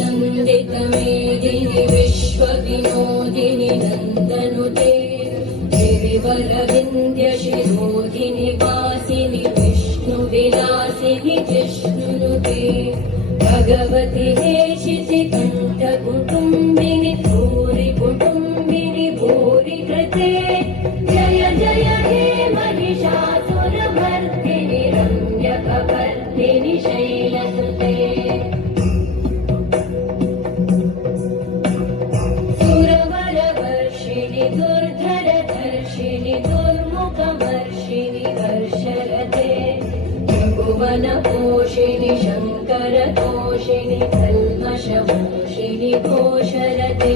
नन्दितमेदिनि विश्वविनोदिनि नन्दनुते गिरिवरविन्द्यशिरोधिनि वासिनि विष्णुविलासिनि जिष्णुनुते भगवति हेशितिकण्ठकुटुम्बिनि भूरि कुटुम्बिनि भूरि कृते जय जय हे महिषासुरमर्दिनि रम्यकपर्दिनि शैलसुते सुरवरवर्षिणि दुर्धरधर्षिणि दुर्मुखवर्षिणि हर्षरते त्रिभुवनपोषिणि शङ्करतोषिणि कल्मषमोषिणि घोषरते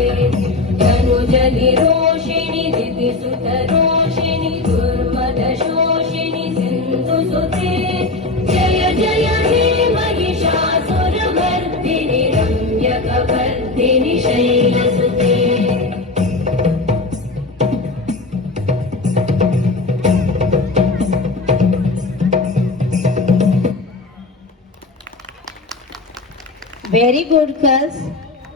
तनुजनिरोषिणि दितिसुतरोषिणि दुर्मदशोषिणि सिन्धुसुते जय जय हे महिषासुरमर्दिनि रम्यकपर्दिनि शैलसुते Very good, girls.